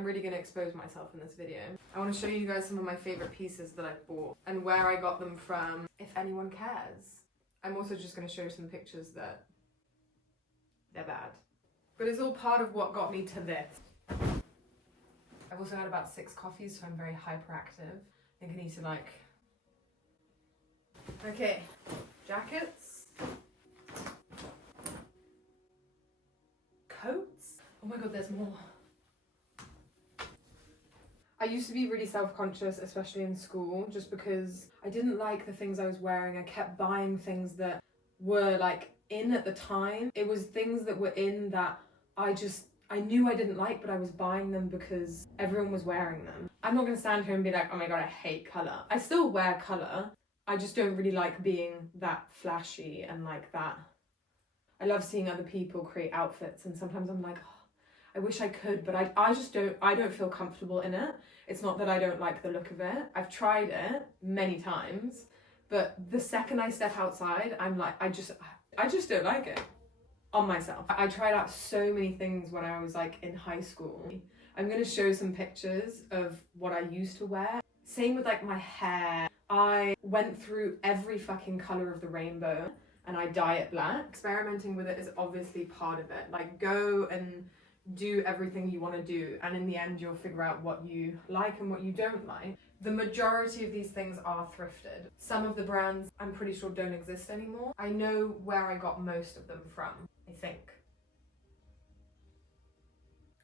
I'm really going to expose myself in this video. I want to show you guys some of my favourite pieces that I've bought and where I got them from, if anyone cares. I'm also just going to show some pictures that they're bad. But it's all part of what got me to this. I've also had about 6 coffees, so I'm very hyperactive. I think I need to like... Okay, jackets. Coats. Oh my god, there's more. I used to be really self-conscious, especially in school, just because I didn't like the things I was wearing. I kept buying things that were like in at the time. It was things that were in that I knew I didn't like, but I was buying them because everyone was wearing them. I'm not gonna stand here and be like, oh my god, I hate colour. I still wear colour. I just don't really like being that flashy and like that. I love seeing other people create outfits, and sometimes I'm like, oh, I wish I could, but I just don't feel comfortable in it. It's not that I don't like the look of it. I've tried it many times, but the second I step outside, I'm like, I just don't like it on myself. I tried out so many things when I was like in high school. I'm gonna show some pictures of what I used to wear. Same with like my hair. I went through every fucking color of the rainbow and I dye it black. Experimenting with it is obviously part of it. Like, go and do everything you want to do, and in the end you'll figure out what you like and what you don't like. The majority of these things are thrifted. Some of the brands I'm pretty sure don't exist anymore. I know where I got most of them from, I think.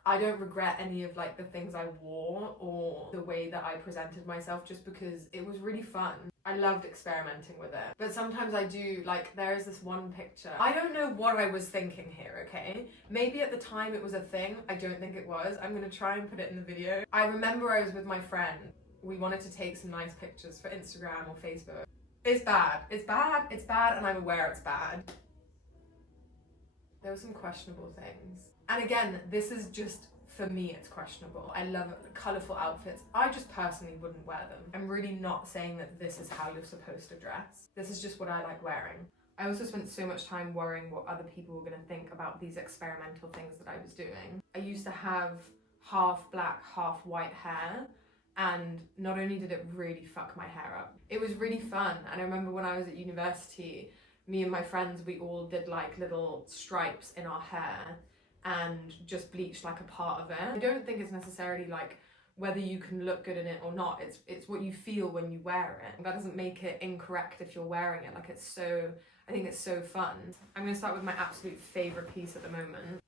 I don't regret any of like the things I wore or the way that I presented myself, just because it was really fun. I loved experimenting with it. But sometimes I do, like, there is this one picture. I don't know what I was thinking here, okay? Maybe at the time it was a thing. I don't think it was. I'm gonna try and put it in the video. I remember I was with my friend. We wanted to take some nice pictures for Instagram or Facebook. It's bad. It's bad. It's bad, and I'm aware it's bad. There were some questionable things. And again, this is just, for me, it's questionable. I love colourful outfits. I just personally wouldn't wear them. I'm really not saying that this is how you're supposed to dress. This is just what I like wearing. I also spent so much time worrying what other people were going to think about these experimental things that I was doing. I used to have half black, half white hair, and not only did it really fuck my hair up, it was really fun. And I remember when I was at university, me and my friends, we all did like little stripes in our hair and just bleached like a part of it. I don't think it's necessarily like whether you can look good in it or not. It's what you feel when you wear it. That doesn't make it incorrect if you're wearing it. Like, I think it's so fun. I'm gonna start with my absolute favorite piece at the moment.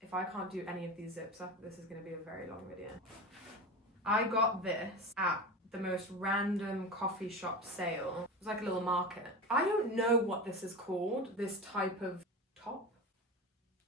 If I can't do any of these zips up, this is gonna be a very long video. I got this at the most random coffee shop sale. It was like a little market. I don't know what this is called, this type of top.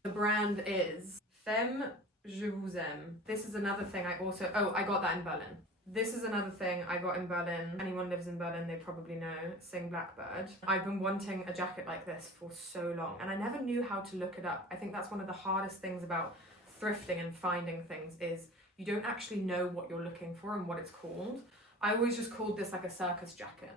The brand is Femmes, vous, aime. This is another thing I got that in Berlin. This is another thing I got in Berlin. Anyone lives in Berlin, they probably know SingBlackBird. I've been wanting a jacket like this for so long, and I never knew how to look it up. I think that's one of the hardest things about thrifting and finding things, is you don't actually know what you're looking for and what it's called. I always just called this like a circus jacket.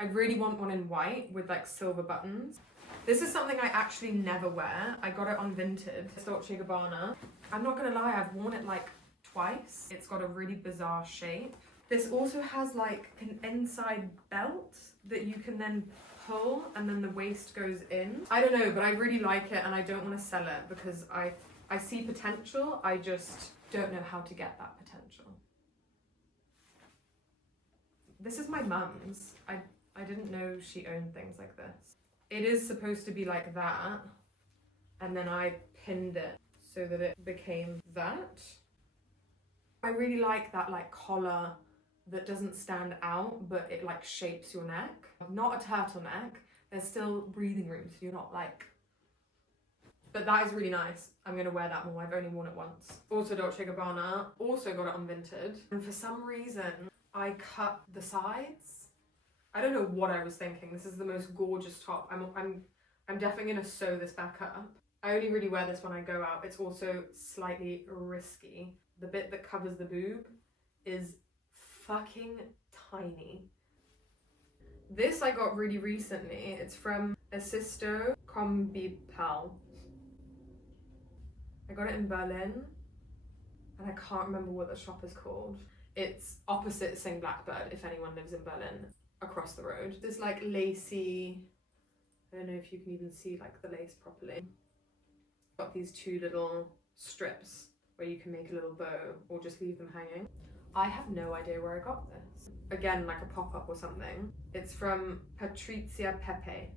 I really want one in white with like silver buttons. This is something I actually never wear. I got it on Vinted. It's Dolce&Gabbana. I'm not gonna lie, I've worn it like twice. It's got a really bizarre shape. This also has like an inside belt that you can then pull, and then the waist goes in. I don't know, but I really like it, and I don't want to sell it because I see potential. I just don't know how to get that potential. This is my mum's. I didn't know she owned things like this. It is supposed to be like that, and then I pinned it so that it became that. I really like that like collar that doesn't stand out, but it like shapes your neck. Not a turtleneck, there's still breathing room, so you're not like... But that is really nice. I'm gonna wear that more. I've only worn it once. Also Dolce&Gabbana, also got it on Vinted. And for some reason, I cut the sides. I don't know what I was thinking. This is the most gorgeous top. I'm definitely gonna sew this back up. I only really wear this when I go out. It's also slightly risky. The bit that covers the boob is fucking tiny. This I got really recently. It's from Esisto Conbipal. I got it in Berlin. and I can't remember what the shop is called. It's opposite SingBlackBird, if anyone lives in Berlin, across the road. This like lacy, I don't know if you can even see like the lace properly. Got these two little strips where you can make a little bow or just leave them hanging. I have no idea where I got this. Again, like a pop-up or something. It's from Patrizia Pepe.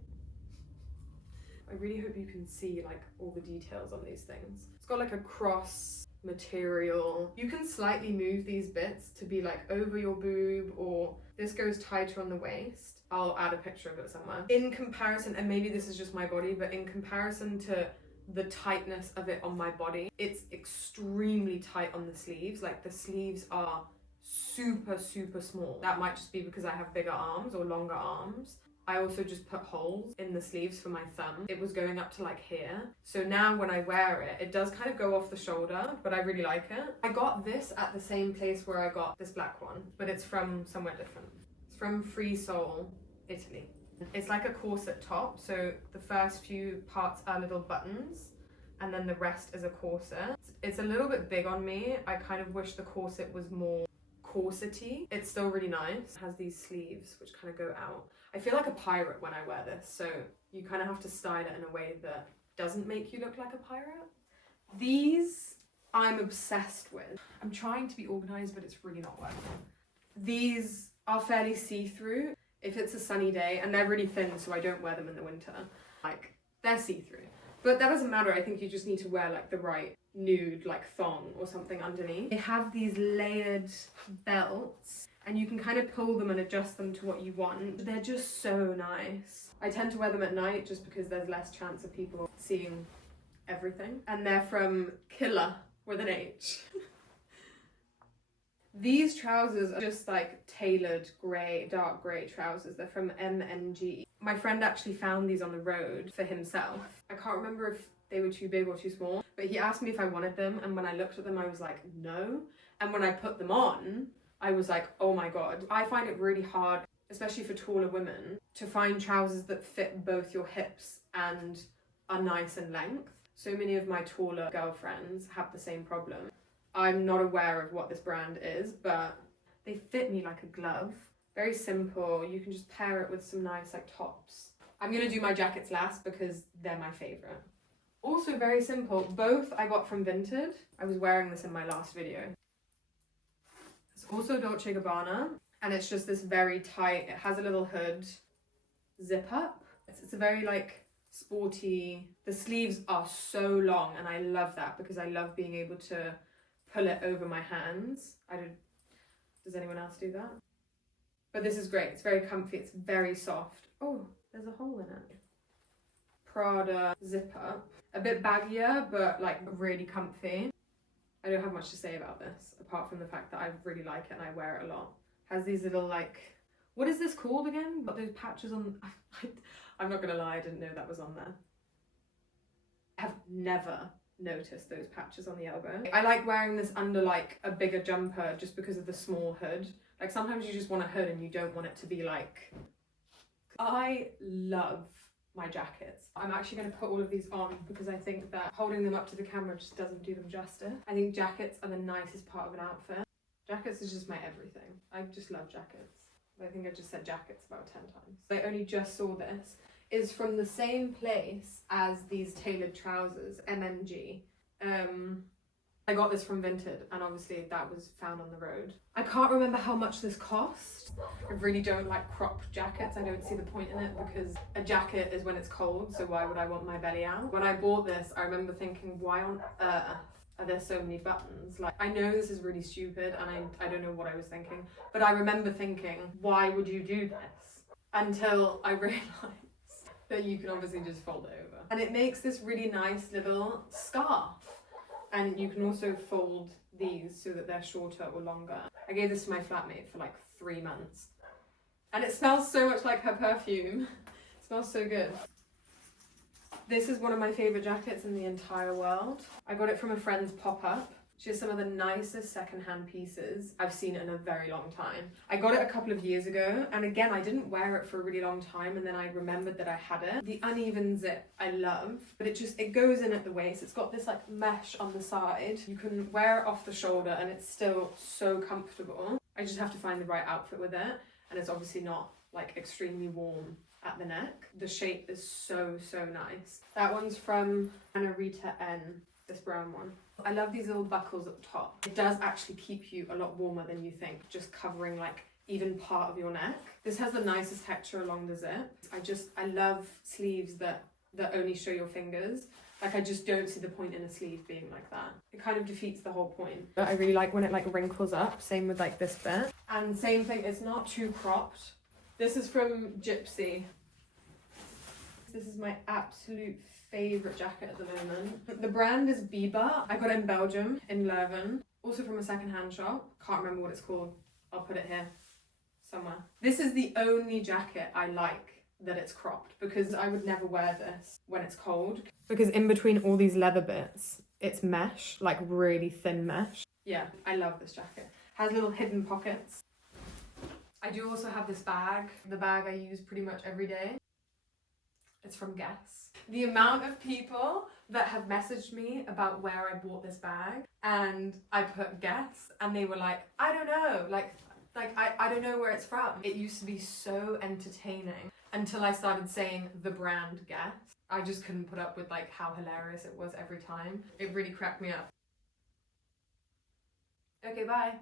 I really hope you can see like all the details on these things. It's got like a cross material. You can slightly move these bits to be like over your boob, or this goes tighter on the waist. I'll add a picture of it somewhere. In comparison, and maybe this is just my body, but in comparison to the tightness of it on my body, it's extremely tight on the sleeves. Like the sleeves are super small. That might just be because I have bigger arms or longer arms. I also just put holes in the sleeves for my thumb. It was going up to like here. So now when I wear it, it does kind of go off the shoulder, but I really like it. I got this at the same place where I got this black one, but it's from somewhere different. It's from FreeSoul, Italy. It's like a corset top, so the first few parts are little buttons, and then the rest is a corset. It's a little bit big on me. I kind of wish the corset was more corsety. It's still really nice. It has these sleeves which kind of go out. I feel like a pirate when I wear this, so you kind of have to style it in a way that doesn't make you look like a pirate. These I'm obsessed with. I'm trying to be organized, but it's really not working. These are fairly see-through if it's a sunny day, and they're really thin, so I don't wear them in the winter. Like, they're see-through. But that doesn't matter. I think you just need to wear like the right nude, like thong or something underneath. They have these layered belts, and you can kind of pull them and adjust them to what you want. They're just so nice. I tend to wear them at night just because there's less chance of people seeing everything. And they're from Killah with an H. These trousers are just like tailored grey, dark grey trousers. They're from MNG. My friend actually found these on the road for himself. I can't remember if they were too big or too small, but he asked me if I wanted them, and when I looked at them I was like, no. And when I put them on, I was like, oh my god. I find it really hard, especially for taller women, to find trousers that fit both your hips and are nice in length. So many of my taller girlfriends have the same problem. I'm not aware of what this brand is, but they fit me like a glove. Very simple. You can just pair it with some nice like tops. I'm gonna do my jackets last because they're my favorite. Also very simple. Both I got from Vinted. I was wearing this in my last video. It's also Dolce&Gabbana, and it's just this very tight, it has a little hood, zip up. It's a very like sporty, the sleeves are so long, and I love that because I love being able to pull it over my hands. Does anyone else do that? But this is great. It's very comfy. It's very soft. Oh, there's a hole in it. Prada zip up. A bit baggier, but like really comfy. I don't have much to say about this, apart from the fact that I really like it and I wear it a lot. Has these little like, what is this called again? Got those patches on. I'm not gonna lie, I didn't know that was on there. I have never noticed those patches on the elbow. I like wearing this under like a bigger jumper just because of the small hood. Like sometimes you just want a hood and you don't want it to be like... I love my jackets. I'm actually going to put all of these on because I think that holding them up to the camera just doesn't do them justice. I think jackets are the nicest part of an outfit. Jackets is just my everything. I just love jackets. I think I just said jackets about 10 times. I only just saw this. Is from the same place as these tailored trousers, MNG. I got this from Vinted, and obviously that was found on the road. I can't remember how much this cost. I really don't like cropped jackets. I don't see the point in it because a jacket is when it's cold, so why would I want my belly out? When I bought this, I remember thinking, why on earth are there so many buttons? Like, I know this is really stupid, and I don't know what I was thinking, but I remember thinking, why would you do this? Until I realised that you can obviously just fold it over. And it makes this really nice little scarf. And you can also fold these so that they're shorter or longer. I gave this to my flatmate for like 3 months. And it smells so much like her perfume. It smells so good. This is one of my favourite jackets in the entire world. I got it from a friend's pop-up. She has some of the nicest secondhand pieces I've seen in a very long time. I got it a couple of years ago, and again, I didn't wear it for a really long time, and then I remembered that I had it. The uneven zip I love, but it goes in at the waist. It's got this like mesh on the side. You can wear it off the shoulder and it's still so comfortable. I just have to find the right outfit with it, and it's obviously not like extremely warm at the neck. The shape is so nice. That one's from Annarita N, this brown one. I love these little buckles at the top. It does actually keep you a lot warmer than you think, just covering like even part of your neck. This has the nicest texture along the zip. I love sleeves that only show your fingers. Like, I just don't see the point in a sleeve being like that. It kind of defeats the whole point. I really like when it like wrinkles up, same with like this bit. And same thing, it's not too cropped. This is from Gipsy. This is my absolute favourite jacket at the moment. The brand is Bibba. I got it in Belgium, in Leuven. Also from a second-hand shop. Can't remember what it's called. I'll put it here somewhere. This is the only jacket I like that it's cropped, because I would never wear this when it's cold. Because in between all these leather bits, it's mesh, like really thin mesh. Yeah, I love this jacket. Has little hidden pockets. I do also have this bag. The bag I use pretty much every day. It's from Guess. The amount of people that have messaged me about where I bought this bag, and I put Guess, and they were like, I don't know, I don't know where it's from. It used to be so entertaining until I started saying the brand Guess. I just couldn't put up with like how hilarious it was every time. It really cracked me up. Okay, bye.